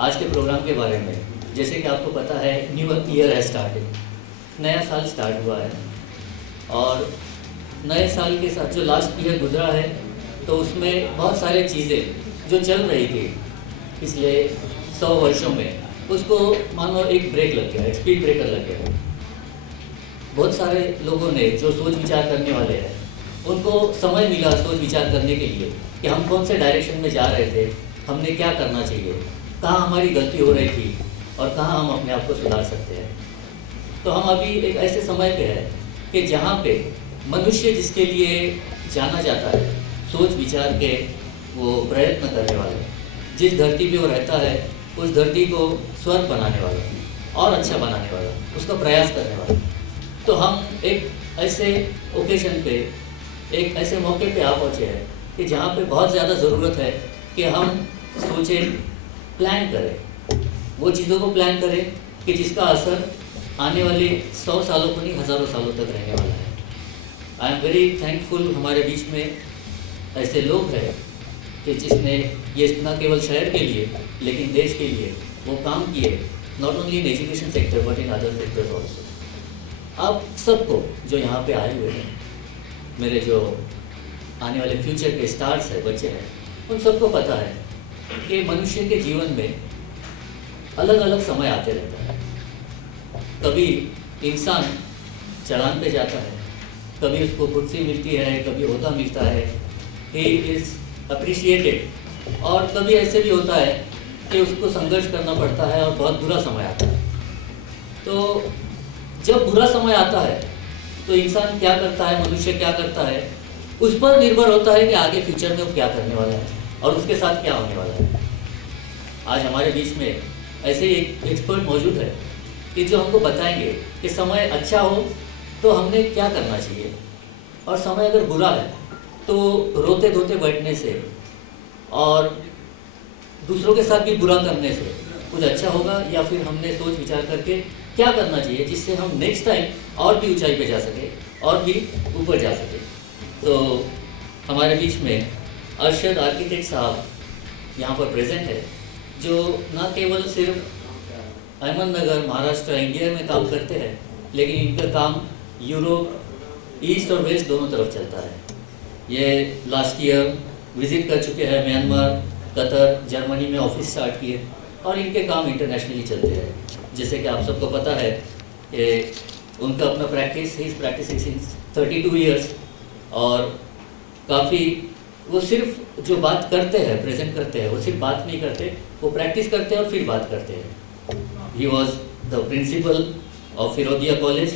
आज के प्रोग्राम के बारे में। जैसे कि आपको पता है न्यू ईयर है स्टार्टेड, नया साल स्टार्ट हुआ है और नए साल के साथ जो लास्ट ईयर गुजरा है तो उसमें बहुत सारे चीज़ें जो चल रही थी पिछले 100 वर्षों में, उसको मानो एक ब्रेक लग गया, एक स्पीड ब्रेकर लग गया। बहुत सारे लोगों ने जो सोच विचार करने वाले हैं उनको समय मिला सोच विचार करने के लिए कि हम कौन से डायरेक्शन में जा रहे थे, हमने क्या करना चाहिए, कहाँ हमारी गलती हो रही थी और कहाँ हम अपने आप को सुधार सकते हैं। तो हम अभी एक ऐसे समय पे हैं कि जहाँ पे मनुष्य जिसके लिए जाना जाता है, सोच विचार के वो प्रयत्न करने वाले, जिस धरती पे वो रहता है उस धरती को स्वर्ग बनाने वाला और अच्छा बनाने वाला, उसका प्रयास करने वाला। तो हम एक ऐसे ओकेजन पे, एक ऐसे मौके पे आ पहुँचे हैं कि जहाँ पे बहुत ज़्यादा ज़रूरत है कि हम सोचें, प्लान करें, वो चीज़ों को प्लान करें कि जिसका असर आने वाले 100 सालों को नहीं, हज़ारों सालों तक रहने वाला है। आई एम वेरी थैंकफुल हमारे बीच में ऐसे लोग हैं कि जिसने ये न केवल शहर के लिए लेकिन देश के लिए वो काम किए, not only in education sector but in other sectors also. आप सबको जो यहाँ पे आए हुए हैं, मेरे जो आने वाले फ्यूचर के स्टार्स हैं, बच्चे हैं, उन सबको पता है कि मनुष्य के जीवन में अलग अलग समय आते रहता है। कभी इंसान चढ़ान पे जाता है, कभी उसको कुर्सी मिलती है, कभी ओहदा मिलता है, ही इज़ अप्रिशिएटेड, और कभी ऐसे भी होता है कि उसको संघर्ष करना पड़ता है और बहुत बुरा समय आता है। तो जब बुरा समय आता है तो इंसान क्या करता है, मनुष्य क्या करता है, उस पर निर्भर होता है कि आगे फ्यूचर में वो क्या करने वाला है और उसके साथ क्या होने वाला है। आज हमारे बीच में ऐसे ही एक एक्सपर्ट मौजूद है कि जो हमको बताएंगे कि समय अच्छा हो तो हमने क्या करना चाहिए, और समय अगर बुरा है तो रोते धोते बैठने से और दूसरों के साथ भी बुरा करने से कुछ अच्छा होगा, या फिर हमने सोच विचार करके क्या करना चाहिए जिससे हम नेक्स्ट टाइम और भी ऊंचाई पे जा सके और भी ऊपर जा सके। तो हमारे बीच में अरशद आर्किटेक्ट साहब यहाँ पर प्रेजेंट है, जो न केवल सिर्फ अहमदनगर, महाराष्ट्र, इंडिया में काम करते हैं, लेकिन इनका काम यूरोप, ईस्ट और वेस्ट दोनों तरफ चलता है। ये लास्ट ईयर विज़िट कर चुके हैं म्यांमार, कतर, जर्मनी में ऑफिस स्टार्ट किए और इनके काम इंटरनेशनली चलते हैं। जैसे कि आप सबको पता है कि उनका अपना प्रैक्टिस सिंस 32 ईयर्स, और काफ़ी वो सिर्फ जो बात करते हैं, प्रेजेंट करते हैं, वो सिर्फ बात नहीं करते, वो प्रैक्टिस करते हैं और फिर बात करते हैं। He was the principal of Firodia college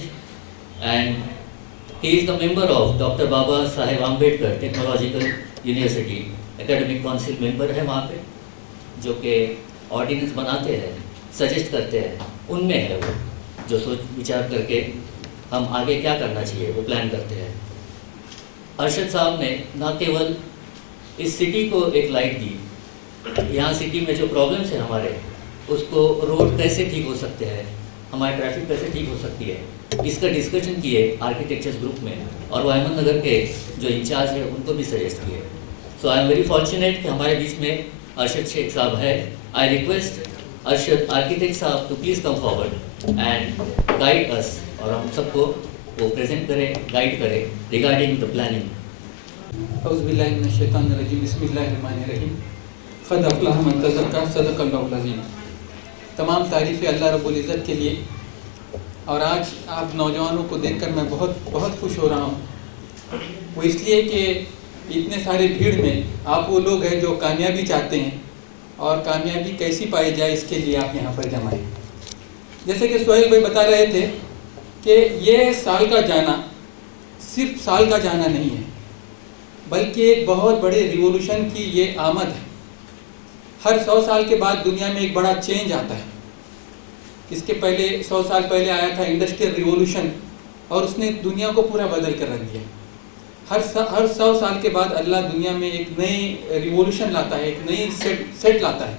and he is the member of doctor Baba Saheb Ambedkar technological university, academic council member है वहाँ पे, जो कि ऑर्डिनेंस बनाते हैं, सजेस्ट करते हैं, उनमें है वो जो सोच विचार करके हम आगे क्या करना चाहिए वो प्लान करते हैं। अरशद साहब ने न केवल इस सिटी को एक लाइट दी, यहाँ सिटी में जो प्रॉब्लम्स हैं हमारे, उसको रोड कैसे ठीक हो सकते हैं, हमारी ट्रैफिक कैसे ठीक हो सकती है, इसका डिस्कशन किए आर्किटेक्चर्स ग्रुप में, और वो अहमदनगर के जो इंचार्ज है उनको भी सजेस्ट किए। So I am very fortunate कि हमारे बीच में अरशद शेख साहब है। I request Arshad architect Sahab to please come forward and guide us, और हम सबको वो प्रेजेंट करें, गाइड करें रिगार्डिंग द प्लानिंग। औज़ुबिल्लाहि मिनश्शैतानिर्रजीम, बिस्मिल्लाहिर्रहमानिर्रहीम, क़द अफ़लह मन तज़क्का, सदक़ल्लाहुल अज़ीम। तमाम तारीफ़ें अल्लाह रब्बुल इज़्ज़त के लिए, और आज आप नौजवानों को देखकर मैं बहुत खुश हो रहा हूँ। वो इसलिए कि इतने सारे भीड़ में आप वो लोग हैं जो कामयाबी चाहते हैं, और कामयाबी कैसी पाई जाए इसके लिए आप यहाँ पर जमा हैं। जैसे कि सोहेल भाई बता रहे थे कि ये साल का जाना सिर्फ साल का जाना नहीं है, बल्कि एक बहुत बड़े रिवॉल्यूशन की ये आमद है। हर 100 साल के बाद दुनिया में एक बड़ा चेंज आता है। इसके पहले 100 साल पहले आया था इंडस्ट्रियल रिवॉल्यूशन, और उसने दुनिया को पूरा बदल कर रख दिया। हर 100 साल के बाद अल्लाह दुनिया में एक नई रिवॉल्यूशन लाता है, एक नई सेट लाता है।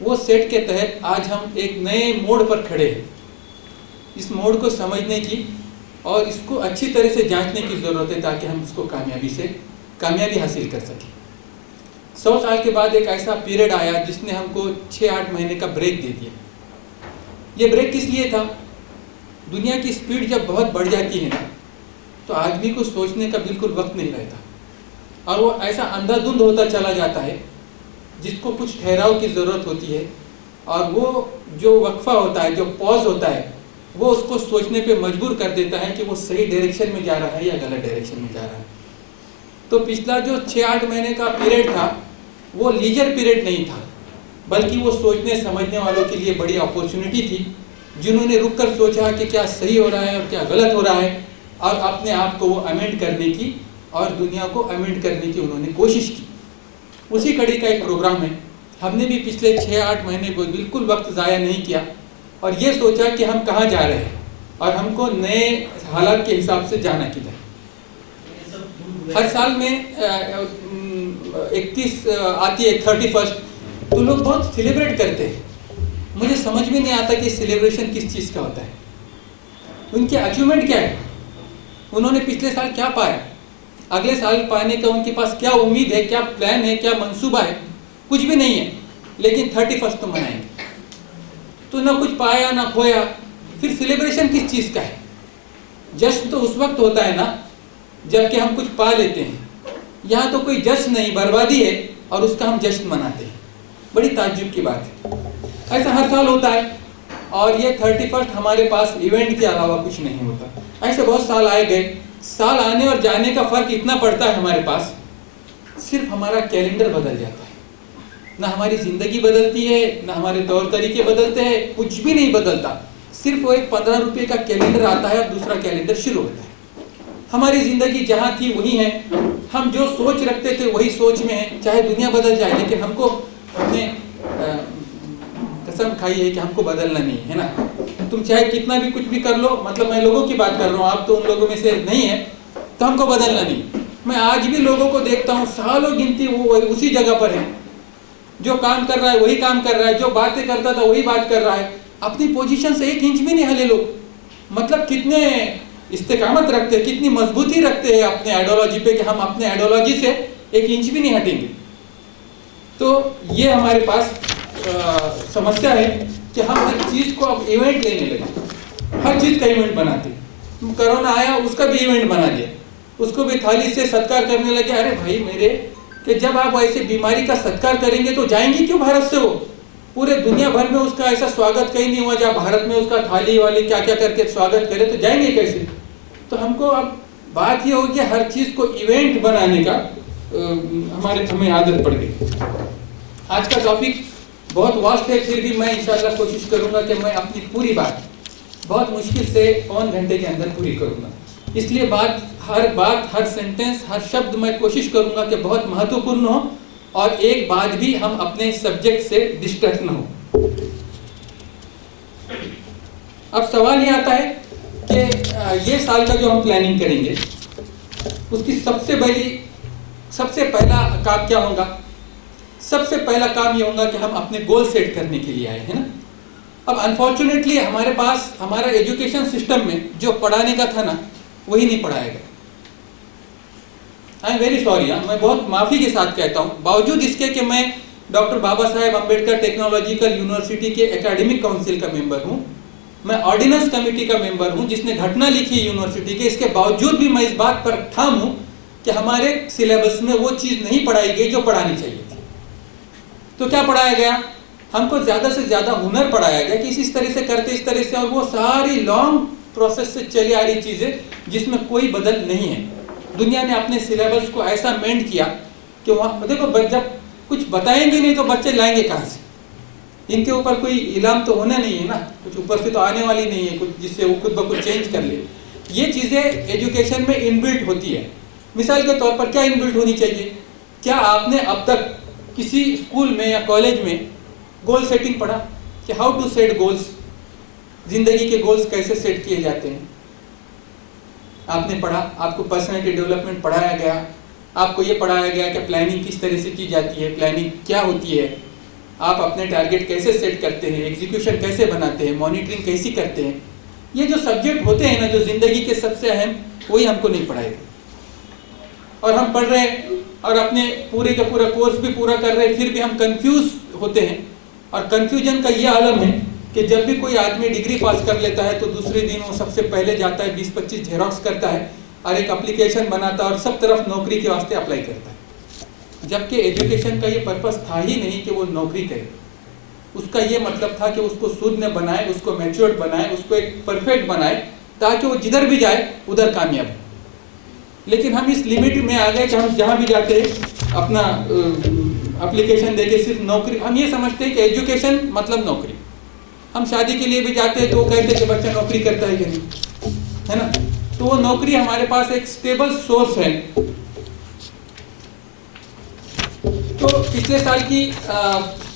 वो सेट के तहत आज हम एक नए मोड़ पर खड़े हैं। इस मोड़ को समझने की और इसको अच्छी तरह से जांचने की ज़रूरत है, ताकि हम इसको कामयाबी हासिल कर सकें। 100 साल के बाद एक ऐसा पीरियड आया जिसने हमको 6-8 महीने का ब्रेक दे दिया। ये ब्रेक किस लिए था? दुनिया की स्पीड जब बहुत बढ़ जाती है ना, तो आदमी को सोचने का बिल्कुल वक्त नहीं रहता और वो ऐसा अंधाधुंध होता चला जाता है जिसको कुछ ठहराव की ज़रूरत होती है, और वो जो वक्फा होता है, जो पॉज होता है, वो उसको सोचने पे मजबूर कर देता है कि वो सही डायरेक्शन में जा रहा है या गलत डायरेक्शन में जा रहा है। तो पिछला जो 6-8 महीने का पीरियड था वो लीजर पीरियड नहीं था, बल्कि वो सोचने समझने वालों के लिए बड़ी अपॉर्चुनिटी थी, जिन्होंने रुक कर सोचा कि क्या सही हो रहा है और क्या गलत हो रहा है, और अपने आप को वो अमेंड करने की और दुनिया को अमेंड करने की उन्होंने कोशिश की। उसी कड़ी का एक प्रोग्राम है। हमने भी पिछले 6-8 महीने को बिल्कुल वक्त ज़ाया नहीं किया और ये सोचा कि हम कहाँ जा रहे हैं और हमको नए हालात के हिसाब से जाना किधर। हर साल में 31 आती है 31, तो लोग बहुत सेलिब्रेट करते हैं। मुझे समझ में नहीं आता कि सेलिब्रेशन किस चीज़ का होता है, उनके अचीवमेंट क्या है, उन्होंने पिछले साल क्या पाया, अगले साल पाने का उनके पास क्या उम्मीद है, क्या प्लान है, क्या मंसूबा है, कुछ भी नहीं है। लेकिन 31 तो मनाएंगे। तो ना कुछ पाया ना खोया, फिर सेलिब्रेशन किस चीज़ का है? जश्न तो उस वक्त होता है ना जबकि हम कुछ पा लेते हैं। यहाँ तो कोई जश्न नहीं, बर्बादी है और उसका हम जश्न मनाते हैं। बड़ी ताज्जुब की बात है। ऐसा हर साल होता है और ये 31 हमारे पास इवेंट के अलावा कुछ नहीं होता। ऐसे बहुत साल आए गए। साल आने और जाने का फर्क इतना पड़ता है हमारे पास, सिर्फ हमारा कैलेंडर बदल जाता है। ना हमारी ज़िंदगी बदलती है, ना हमारे तौर तरीके बदलते हैं, कुछ भी नहीं बदलता। सिर्फ वो एक 15 रुपये का कैलेंडर आता है और दूसरा कैलेंडर शुरू होता है। हमारी ज़िंदगी जहाँ थी वही है, हम जो सोच रखते थे वही सोच में है, चाहे दुनिया बदल जाए। लेकिन हमको अपने कसम खाई है कि हमको बदलना नहीं है ना। तुम चाहे कितना भी कुछ भी कर लो, मतलब मैं लोगों की बात कर रहा हूँ, आप तो उन लोगों में से नहीं है, तो हमको बदलना नहीं। मैं आज भी लोगों को देखता हूँ, सालों गिनती वो उसी जगह पर है, जो काम कर रहा है वही काम कर रहा है, जो बातें करता था वही बात कर रहा है, अपनी पोजीशन से 1 इंच भी नहीं हिले लोग। मतलब कितने इस्तेकामत रखते हैं, कितनी मजबूती रखते हैं अपने आइडियोलॉजी पे कि हम अपने आइडियोलॉजी से 1 इंच भी नहीं हटेंगे। तो ये हमारे पास समस्या है कि हम हर चीज़ को अब इवेंट लेने लगे, हर चीज़ का इवेंट बनाते। कोरोना आया उसका भी इवेंट बना दिया, उसको भी थाली से सत्कार करने लगे। अरे भाई मेरे, कि जब आप ऐसे बीमारी का सत्कार करेंगे तो जाएंगे क्यों भारत से? वो पूरे दुनिया भर में उसका ऐसा स्वागत कहीं नहीं हुआ, जब भारत में उसका थाली वाली क्या क्या करके स्वागत करे, तो जाएंगे कैसे? तो हमको अब बात ये होगी हर चीज़ को इवेंट बनाने का हमें आदत पड़ गई। आज का टॉपिक बहुत वास्ट है, फिर भी मैं इंशाल्लाह कोशिश करूंगा कि मैं अपनी पूरी बात बहुत मुश्किल से 1 घंटे के अंदर पूरी करूंगा। इसलिए बात, हर सेंटेंस, हर शब्द मैं कोशिश करूंगा कि बहुत महत्वपूर्ण हो और एक बात भी हम अपने सब्जेक्ट से डिस्ट्रैक्ट न हो। अब सवाल ये आता है कि ये साल का जो हम प्लानिंग करेंगे उसकी सबसे पहला काम क्या होगा? सबसे पहला काम ये होगा कि हम अपने गोल सेट करने के लिए आए हैं ना। अब अनफॉर्चुनेटली हमारे पास हमारा एजुकेशन सिस्टम में जो पढ़ाने का था ना, वही नहीं पढ़ाया गया। आई एम वेरी सॉरी, मैं बहुत माफ़ी के साथ कहता हूँ, बावजूद इसके कि मैं doctor Baba Saheb Ambedkar technological university के एकेडमिक काउंसिल का मेंबर हूँ, मैं ऑर्डिनेंस कमेटी का मेंबर हूँ जिसने घटना लिखी यूनिवर्सिटी के। इसके बावजूद भी मैं इस बात पर ठाम हूँ कि हमारे सिलेबस में वो चीज़ नहीं पढ़ाई गई जो पढ़ानी चाहिए थी। तो क्या पढ़ाया गया? हमको ज़्यादा से ज़्यादा हुनर पढ़ाया गया कि इस तरह से करते, इस तरह से, और वो सारी लॉन्ग प्रोसेस से चली आ रही चीज़ें जिसमें कोई बदल नहीं है। दुनिया ने अपने सिलेबस को ऐसा मेंट किया कि वहाँ देखो, जब कुछ बताएंगे नहीं तो बच्चे लाएंगे कहाँ से? इनके ऊपर कोई इल्ज़ाम तो होना नहीं है ना, कुछ ऊपर से तो आने वाली नहीं है कुछ जिससे वो खुद ब खुद चेंज कर ले। ये चीज़ें एजुकेशन में इनबिल्ट होती है। मिसाल के तौर पर क्या इनबिल्ट होनी चाहिए? क्या आपने अब तक किसी स्कूल में या कॉलेज में गोल सेटिंग पढ़ा कि हाउ टू सेट गोल्स, जिंदगी के गोल्स कैसे सेट किए जाते हैं? आपने पढ़ा, आपको पर्सनैलिटी डेवलपमेंट पढ़ाया गया, आपको ये पढ़ाया गया कि प्लानिंग किस तरह से की जाती है, प्लानिंग क्या होती है, आप अपने टारगेट कैसे सेट करते हैं, एग्जीक्यूशन कैसे बनाते हैं, मॉनिटरिंग कैसी करते हैं। ये जो सब्जेक्ट होते हैं ना, जो ज़िंदगी के सबसे अहम, वही हमको नहीं पढ़ाए। और हम पढ़ रहे हैं और अपने पूरे का पूरा कोर्स भी पूरा कर रहे हैं, फिर भी हम कंफ्यूज होते हैं। और कंफ्यूजन का ये आलम है कि जब भी कोई आदमी डिग्री पास कर लेता है तो दूसरे दिन वो सबसे पहले जाता है 20-25 जेरोक्स करता है और एक एप्लीकेशन बनाता है और सब तरफ नौकरी के वास्ते अप्लाई करता है, जबकि एजुकेशन का ये पर्पस था ही नहीं कि वो नौकरी करे। उसका ये मतलब था कि उसको शुद्ध बनाए, उसको मैच्योर्ड बनाए, उसको एक परफेक्ट बनाए, ताकि वो जिधर भी जाए उधर कामयाब हो। लेकिन हम इस लिमिट में आ गए कि हम जहाँ भी जाते हैं अपना एप्लीकेशन देके सिर्फ नौकरी, हम ये समझते हैं कि एजुकेशन मतलब नौकरी। हम शादी के लिए भी जाते हैं तो वो कहते हैं कि बच्चा नौकरी करता है कि नहीं, है ना। तो वो नौकरी हमारे पास एक स्टेबल सोर्स है। तो पिछले साल की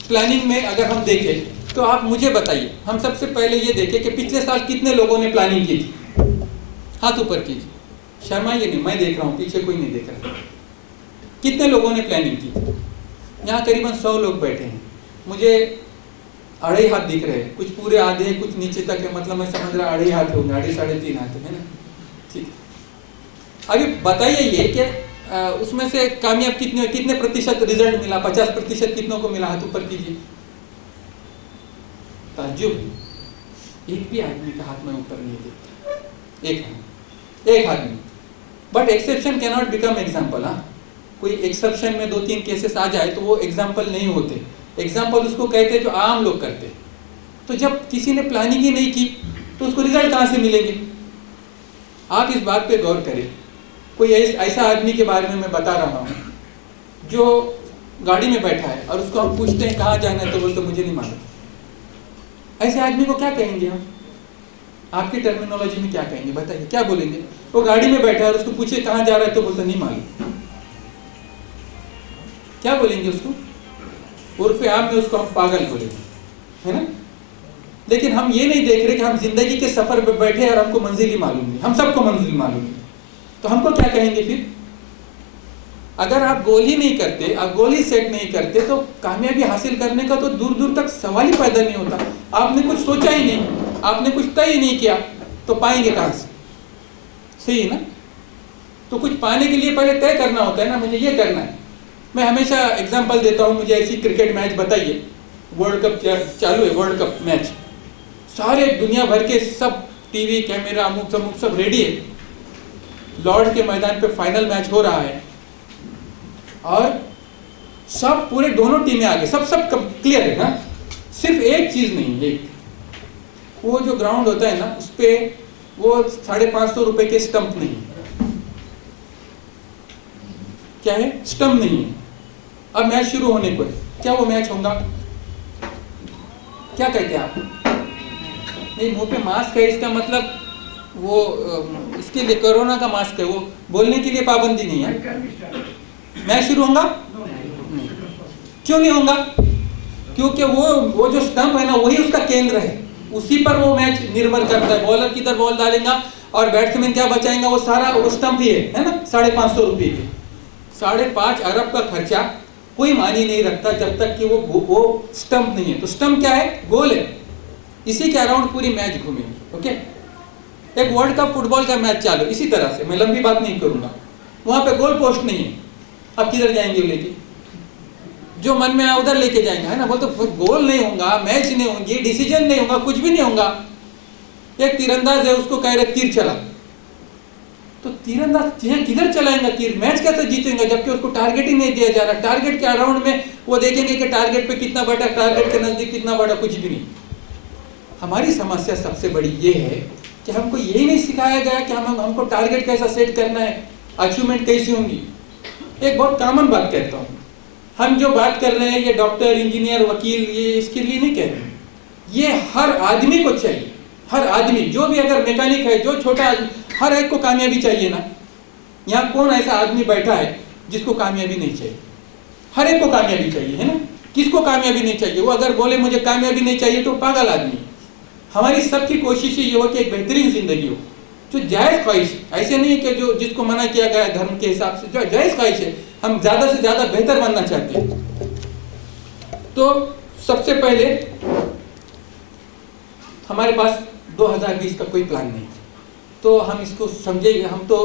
प्लानिंग में अगर हम देखें तो आप मुझे बताइए, हम सबसे पहले ये देखें कि पिछले साल कितने लोगों ने प्लानिंग की थी। हाथ ऊपर कीजिए, शर्माइए नहीं, मैं देख रहा हूँ, पीछे कोई नहीं देख रहा। कितने लोगों ने प्लानिंग की थी? यहाँ करीबन 100 लोग बैठे हैं। मुझे 2.5 हाथ दिख रहे हैं, कुछ पूरे आधे हैं, कुछ नीचे तक है, मतलब मैं समझ रहा 2.5 हाथ होंगे, 2.5-3.5 हाथ है ना। ठीक, अभी बताइए ये कि उसमें से कामयाब कितने प्रतिशत रिजल्ट मिला? 50% कितनों को मिला? हाथ ऊपर कीजिए। ताज्जुब, एक भी आदमी का हाथ में ऊपर नहीं देखता, एक आदमी। But exception can not become example. हाँ, कोई एक्सेप्शन में 2-3 केसेस आ जाए तो वो एग्जाम्पल नहीं होते। एग्जाम्पल उसको कहते हैं जो आम लोग करते हैं। तो जब किसी ने प्लानिंग ही नहीं की तो उसको रिजल्ट कहाँ से मिलेंगे? आप इस बात पे गौर करें। कोई ऐसा आदमी के बारे में मैं बता रहा हूँ जो गाड़ी में बैठा है और उसको हम पूछते हैं कहाँ जाना है तो बोलते मुझे नहीं मालूम। ऐसे आदमी को क्या कहेंगे हम? आपकी टर्मिनोलॉजी में क्या कहेंगे बताइए, क्या बोलेंगे? वो गाड़ी में बैठा है और उसको पूछे कहाँ जा रहा है तो बोलता नहीं मालूम। क्या बोलेंगे उसको? उर्फे आम में उसको हम पागल बोलेंगे, है ना। लेकिन हम ये नहीं देख रहे कि हम जिंदगी के सफर पे बैठे और हमको मंजिल ही मालूम नहीं। हम सबको मंजिल मालूम है, तो हमको क्या कहेंगे फिर? अगर आप गोल ही नहीं करते, आप गोल ही सेट नहीं करते तो कामयाबी हासिल करने का तो दूर दूर तक सवाल ही पैदा नहीं होता। आपने कुछ सोचा ही नहीं, आपने कुछ तय ही नहीं किया तो पाएंगे कहाँ से? सही है ना। तो कुछ पाने के लिए पहले तय करना होता है ना, मुझे ये करना है। मैं हमेशा एग्जांपल देता हूँ, मुझे ऐसी क्रिकेट मैच बताइए, वर्ल्ड कप चालू है, वर्ल्ड कप मैच, सारे दुनिया भर के सब टीवी कैमरा अमुक समुक सब रेडी है, लॉर्ड के मैदान पे फाइनल मैच हो रहा है और सब पूरे दोनों टीमें आगे, सब क्लियर है ना। सिर्फ एक चीज नहीं, एक वो जो ग्राउंड होता है ना उस पे वो 550 रुपए के स्टंप नहीं है। क्या है? स्टंप नहीं है। अब मैच शुरू होने को है, क्या वो मैच होगा? क्या कहते हैं आप? नहीं, मुंह पे मास्क है, इसका मतलब वो इसके लिए कोरोना का मास्क है, वो बोलने के लिए पाबंदी नहीं है। मैच शुरू होगा? नहीं। क्यों नहीं होगा? क्योंकि वो जो स्टंप है ना वही उसका केंद्र है, उसी पर वो मैच निर्भर करता है। बॉलर किधर बॉल डालेगा और बैट्समैन क्या बचाएगा, वो सारा वो स्टंप ही है ना। 550 रुपये के 5.5 अरब का खर्चा कोई मानी नहीं रखता जब तक कि वो स्टंप नहीं है। तो स्टंप क्या है? गोल है, इसी के अराउंड पूरी मैच घूमेगी। ओके, एक वर्ल्ड कप फुटबॉल का मैच चालू, इसी तरह से, मैं लंबी बात नहीं करूंगा। वहां पे गोल पोस्ट नहीं है, आप किधर जाएंगे लेके? जो मन में आया उधर लेके जाएंगे, है ना। बोल तो गोल नहीं होगा, मैच नहीं होंगी, डिसीजन नहीं होगा, कुछ भी नहीं होगा। एक तीरंदाज है, उसको कह रहे तीर चला, तो तीरंदाज किधर चलाएंगा तीर? मैच कैसे जीतेंगे जबकि उसको टारगेट ही नहीं दिया जा रहा। टारगेट के अराउंड में वो देखेंगे कि टारगेट पे कितना बड़ा, टारगेट के नजदीक कितना बड़ा, कुछ भी नहीं। हमारी समस्या सबसे बड़ी ये है कि हमको यही नहीं सिखाया गया कि हमको टारगेट कैसा सेट करना है, अचीवमेंट कैसी होंगी। एक बहुत कॉमन बात कहता हूँ, हम जो बात कर रहे हैं ये डॉक्टर, इंजीनियर, वकील, ये इसके लिए नहीं कह रहे हैं, ये हर आदमी को चाहिए। हर आदमी, जो भी अगर मैकेनिक है, जो छोटा, हर एक को कामयाबी चाहिए ना। यहाँ कौन ऐसा आदमी बैठा है जिसको कामयाबी नहीं चाहिए? हर एक को कामयाबी चाहिए, है ना। किसको कामयाबी नहीं चाहिए? वो अगर बोले मुझे कामयाबी नहीं चाहिए तो पागल आदमी। हमारी सबकी कोशिश ये हो कि एक बेहतरीन जिंदगी हो, जो जायज़ ख्वाहिश, ऐसे नहीं है कि जो जिसको मना किया गया है धर्म के हिसाब से, जो जायज़ ख्वाहिश है, हम ज़्यादा से ज़्यादा बेहतर बनना चाहते हैं। तो सबसे पहले हमारे पास 2020 का कोई प्लान नहीं, तो हम इसको समझेंगे, हम तो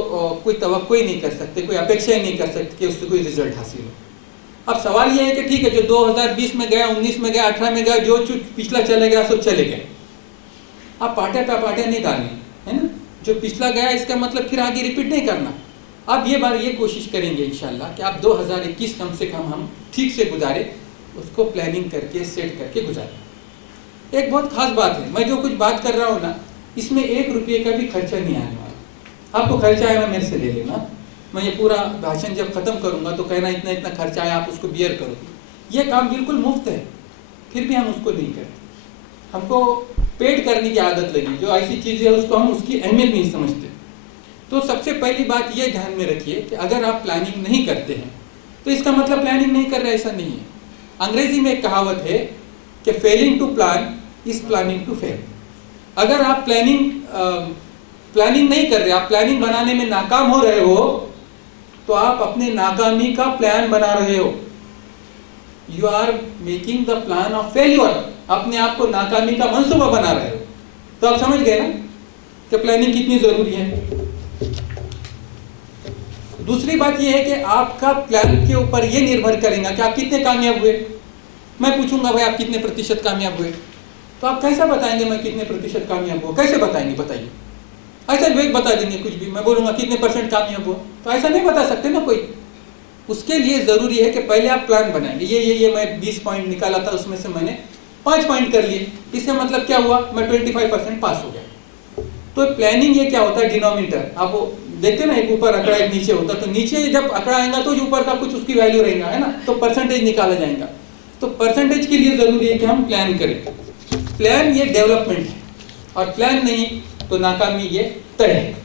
कोई तवक्को ही नहीं कर सकते, कोई अपेक्षा ही नहीं कर सकते कि उससे कोई रिजल्ट हासिल हो। अब सवाल ये है कि ठीक है, जो 2020 में गया, 19 में गया, 18 में गया, जो पिछला चले गया सब चले गए, आप पाटे पे पाटे नहीं डालने, है ना। जो पिछला गया इसका मतलब फिर आगे रिपीट नहीं करना। अब ये बार ये कोशिश करेंगे इंशाल्लाह कि आप 2021 कम से कम हम ठीक से गुजारे, उसको प्लानिंग करके सेट करके गुजारें। एक बहुत खास बात है, मैं जो कुछ बात कर रहा हूँ ना, इसमें 1 रुपये का भी खर्चा नहीं आने वाला। आपको खर्चा आया ना मेरे से ले लेना, मैं ये पूरा भाषण जब खत्म करूँगा तो कहना इतना इतना खर्चा आया, आप उसको बियर करो। ये काम बिल्कुल मुफ्त है, फिर भी हम उसको नहीं करते। हमको पेड करने की आदत लगी, जो ऐसी चीज़ें है उसको हम उसकी अहमियत नहीं समझते। तो सबसे पहली बात ये ध्यान में रखिए कि अगर आप प्लानिंग नहीं करते हैं तो इसका मतलब प्लानिंग नहीं कर रहे, ऐसा नहीं है। अंग्रेजी में एक कहावत है कि failing to plan is planning to fail. अगर आप प्लानिंग नहीं कर रहे, आप प्लानिंग बनाने में नाकाम हो रहे हो, तो आप अपने नाकामी का प्लान बना रहे हो। You are making the plan of failure, अपने आप को नाकामी का मंसूबा बना रहे हो। तो आप समझ गए ना कि प्लानिंग कितनी जरूरी है। दूसरी बात यह है कि आपका प्लान के ऊपर यह निर्भर करेगा कि आप कितने कामयाब हुए। मैं पूछूंगा भाई आप कितने प्रतिशत कामयाब हुए, तो आप कैसे बताएंगे मैं कितने प्रतिशत कामयाब हुआ, कैसे बताएंगे बताइए। ऐसा वेग बता देंगे कुछ भी, मैं बोलूंगा कितने % कामयाब हुआ, तो ऐसा नहीं बता सकते ना कोई। उसके लिए जरूरी है कि पहले आप प्लान बनाएंगे। ये मैं 20 पॉइंट निकाला था, उसमें से मैंने 5 पॉइंट कर लिए। इसका मतलब क्या हुआ, मैं 25% पास हो गया। तो प्लानिंग ये क्या होता है, डिनोमिनेटर। आप वो देखते ना, एक ऊपर आंकड़ा एक नीचे होता, तो नीचे जब आंकड़ा आएगा तो जो ऊपर का कुछ उसकी वैल्यू रहेगा, है ना, तो परसेंटेज निकाला जाएगा। तो परसेंटेज के लिए जरूरी है कि हम प्लान करें। प्लान ये डेवलपमेंट है, और प्लान नहीं तो नाकामी ये तय है।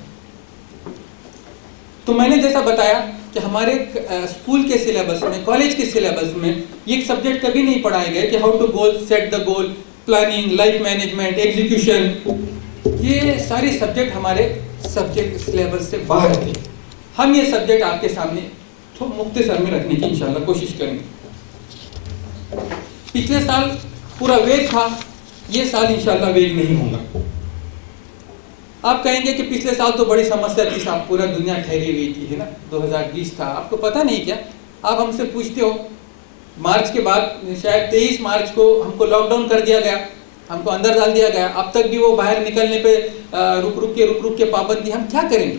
तो मैंने जैसा बताया कि हमारे स्कूल के सिलेबस में, कॉलेज के सिलेबस में ये सब्जेक्ट कभी नहीं पढ़ाए गए कि how to goal, set the goal, planning, life management, execution. ये सारे सब्जेक्ट हमारे सब्जेक्ट सिलेबस से बाहर थे। हम ये सब्जेक्ट आपके सामने तो मुख्तसर में रखने की इंशाल्लाह कोशिश करेंगे। पिछले साल पूरा वेग था, ये साल इंशाल्लाह वेग नहीं होगा। आप कहेंगे कि पिछले साल तो बड़ी समस्या थी साहब, पूरा दुनिया ठहरी हुई थी, है ना, 2020 था, आपको पता नहीं क्या। आप हमसे पूछते हो, मार्च के बाद शायद 23 मार्च को हमको लॉकडाउन कर दिया गया, हमको अंदर डाल दिया गया। अब तक भी वो बाहर निकलने पे रुक रुक के पाबंदी। हम क्या करेंगे,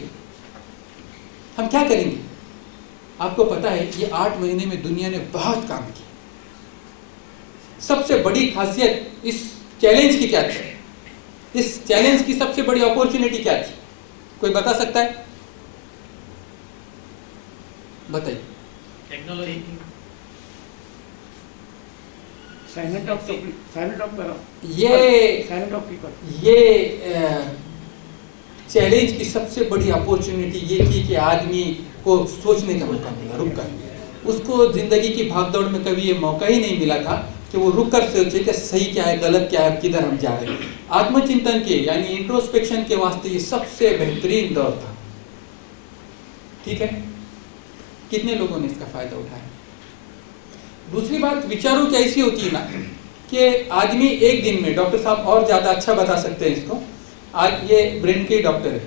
हम क्या करेंगे। आपको पता है ये 8 महीने में दुनिया ने बहुत काम किया। सबसे बड़ी खासियत इस चैलेंज की क्या थी, इस चैलेंज की सबसे बड़ी अपॉर्चुनिटी क्या थी, कोई बता सकता है, बताइए। टेक्नोलॉजी। साइलेंट ऑफ करो, ये चैलेंज की सबसे बड़ी अपॉर्चुनिटी ये थी कि आदमी को सोचने का मौका मिला, रुक कर। उसको जिंदगी की भागदौड़ में कभी ये मौका ही नहीं मिला था कि वो रुक कर सोचे कि सही क्या है, गलत क्या है, किधर हम जा रहे हैं। आत्मचिंतन के यानी इंट्रोस्पेक्शन के वास्ते ये सबसे बेहतरीन दौर था। ठीक है, कितने लोगों ने इसका फायदा उठाया। दूसरी बात, विचारों की ऐसी होती है ना कि आदमी एक दिन में, डॉक्टर साहब और ज्यादा अच्छा बता सकते हैं इसको, आज ये ब्रेन के डॉक्टर है,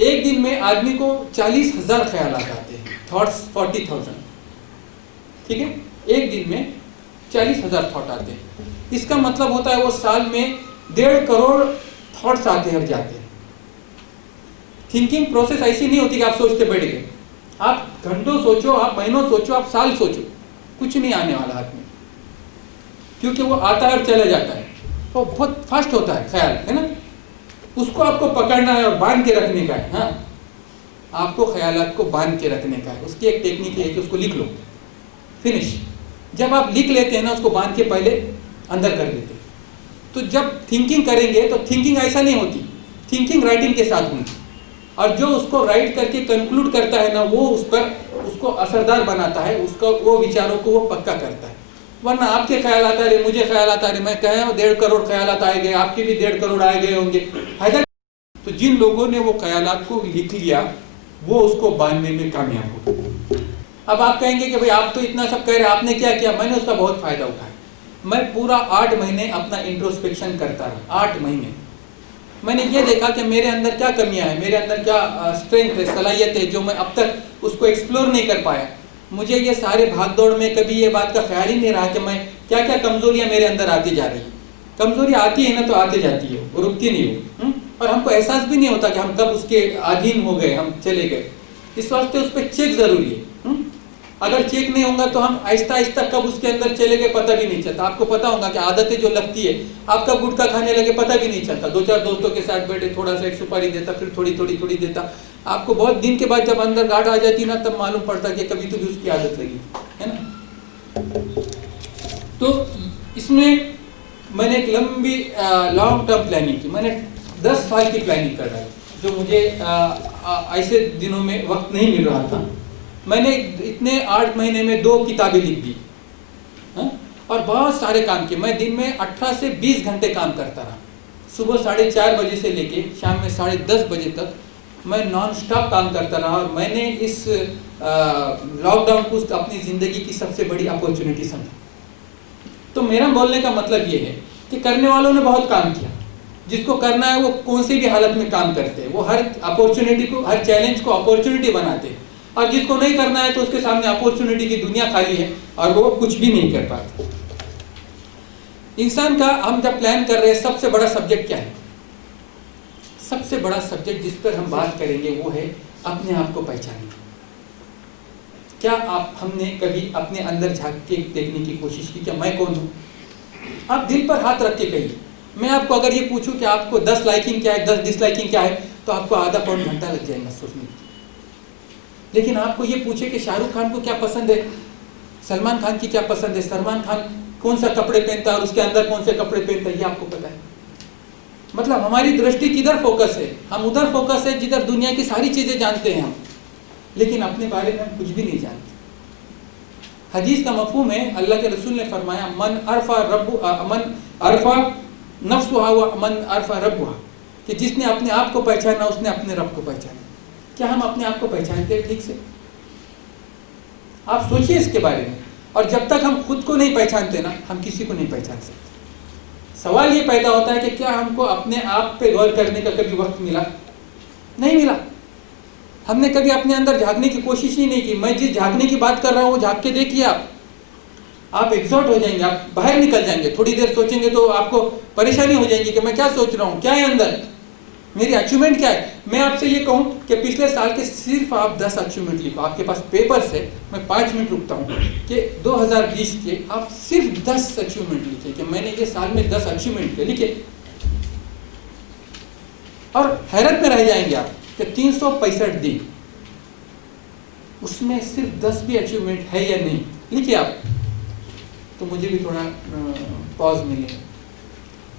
एक दिन में आदमी को 40,000 ख्याल आते हैं, थॉट्स 40,000। ठीक है, एक दिन में 40,000 थॉट आते हैं। इसका मतलब होता है वो साल में 1.5 करोड़ थॉट्स आते हैं और जाते हैं। थिंकिंग प्रोसेस ऐसी नहीं होती कि आप सोचते बैठ गए। आप घंटों सोचो, आप महीनों सोचो, आप साल सोचो, कुछ नहीं आने वाला हाथ में, क्योंकि वो आता है और चला जाता है। वो बहुत फास्ट होता है ख्याल, है ना। उसको आपको पकड़ना है और बांध के रखने का है। हाँ, आपको ख्यालात को बांध के रखने का है। उसकी एक टेक्निक है कि उसको लिख लो, फिनिश। जब आप लिख लेते हैं ना, उसको बांध के पहले अंदर कर देते हैं। तो जब थिंकिंग करेंगे तो थिंकिंग ऐसा नहीं होती, थिंकिंग राइटिंग के साथ होती, और जो उसको राइट करके कंक्लूड करता है ना, वो उस पर उसको असरदार बनाता है, उसका वो विचारों को वो पक्का करता है। वरना आपके ख्याल आता है, मुझे ख्याल आता है, मैं कह 1.5 करोड़ ख्यालात आए गए, आपके भी 1.5 करोड़ आए गए होंगे, फायदा। तो जिन लोगों ने वो ख्यालात को लिख लिया, वो उसको बांधने में कामयाब हो। अब आप कहेंगे कि भाई आप तो इतना सब कह रहे हैं, आपने क्या किया। मैंने उसका बहुत फायदा उठाया। मैं पूरा 8 महीने अपना इंट्रोस्पेक्शन करता रहा, 8 महीने। मैंने ये देखा कि मेरे अंदर क्या कमियां हैं, मेरे अंदर क्या स्ट्रेंथ है, सलाहियत है, जो मैं अब तक उसको एक्सप्लोर नहीं कर पाया। मुझे ये सारे भाग दौड़ में कभी ये बात का ख्याल ही नहीं रहा कि मैं क्या क्या कमजोरियां मेरे अंदर आती जा रही हैं। कमजोरियां आती है ना तो आती जाती है, वो रुकती नहीं हो। और हमको एहसास भी नहीं होता कि हम कब उसके अधीन हो गए, हम चले गए। इस वास्ते उस पर चेक जरूरी है। अगर चेक नहीं होगा तो हम आहिस्ता आहिस्ता कब उसके अंदर चले गए पता भी नहीं चलता। आपको पता होगा कि आदतें जो लगती है, आप कब गुटखा खाने लगे पता भी नहीं चलता। 2-4 दोस्तों के साथ बैठे, थोड़ा सा एक सुपारी देता, फिर थोड़ी थोड़ी थोड़ी देता। आपको बहुत दिन के बाद जब अंदर गाढ़ आ जाती ना, तब मालूम पड़ता कि कभी तो भी उसकी आदत लगी है ना। तो इसमें मैंने एक लंबी लॉन्ग टर्म प्लानिंग की। मैंने 10 साल की प्लानिंग कर रहा था, जो मुझे ऐसे दिनों में वक्त नहीं मिल रहा था। मैंने इतने 8 महीने में 2 किताबें लिख दी और बहुत सारे काम किए। मैं दिन में 18 से 20 घंटे काम करता रहा। सुबह 4:30 बजे से लेके शाम में 10:30 बजे तक मैं नॉन स्टॉप काम करता रहा। और मैंने इस लॉकडाउन को अपनी ज़िंदगी की सबसे बड़ी अपॉर्चुनिटी समझा। तो मेरा बोलने का मतलब ये है कि करने वालों ने बहुत काम किया। जिसको करना है वो कौन सी भी हालत में काम करते हैं, वो हर अपॉर्चुनिटी को, हर चैलेंज को अपॉर्चुनिटी बनाते हैं। और जिसको नहीं करना है तो उसके सामने अपॉर्चुनिटी की दुनिया खाली है और वो कुछ भी नहीं कर पाता। इंसान का हम जब प्लान कर रहे हैं, सबसे बड़ा सब्जेक्ट क्या है? सबसे बड़ा सब्जेक्ट जिस पर हम बात करेंगे वो है अपने आप को पहचानना। क्या हमने कभी अपने अंदर झांक के देखने की कोशिश की कि मैं कौन हूं? आप दिल पर हाथ रख के कहिए। मैं आपको अगर ये पूछूं कि आपको 10 लाइकिंग क्या है, 10 डिसलाइकिंग क्या है, तो आपको आधा पौन घंटा लग जाएगा सोचने में। लेकिन आपको ये पूछे कि शाहरुख खान को क्या पसंद है, सलमान खान की क्या पसंद है, सलमान खान कौन सा कपड़े पहनता है और उसके अंदर कौन से कपड़े पहनता है, ये आपको पता है। मतलब हमारी दृष्टि किधर फोकस है? हम उधर फोकस है जिधर दुनिया की सारी चीजें जानते हैं हम, लेकिन अपने बारे में हम कुछ भी नहीं जानते। हदीस का मफहूम है, अल्लाह के रसूल ने फरमाया, मन अरफा नफ्सुहा व मन अरफा रब्बुहा, कि जिसने अपने आप को पहचाना उसने अपने रब को पहचाना। क्या हम अपने आप को पहचानते हैं ठीक से? आप सोचिए इसके बारे में। और जब तक हम खुद को नहीं पहचानते ना, हम किसी को नहीं पहचान सकते। सवाल ये पैदा होता है कि क्या हमको अपने आप पे गौर करने का कभी वक्त मिला? नहीं मिला। हमने कभी अपने अंदर झांकने की कोशिश ही नहीं की। मैं जिस झांकने की बात कर रहा हूँ वो झांक के देखिए आप एग्जॉस्ट हो जाएंगे, आप बाहर निकल जाएंगे। थोड़ी देर सोचेंगे तो आपको परेशानी हो जाएगी कि मैं क्या सोच रहा हूँ, क्या है अंदर, मेरी अचीवमेंट क्या है। मैं आपसे ये कहूँ कि पिछले साल के सिर्फ आप 10 अचीवमेंट लिखो। आपके पास पेपर्स है, मैं 5 मिनट रुकता हूँ कि 2020 के आप सिर्फ 10 अचीवमेंट लिखे कि मैंने ये साल में 10 अचीवमेंट के लिखे। और हैरत में रह जाएंगे आप कि 365 दिन, उसमें सिर्फ 10 भी अचीवमेंट है या नहीं, लिखिए आप, तो मुझे भी थोड़ा पॉज मिले।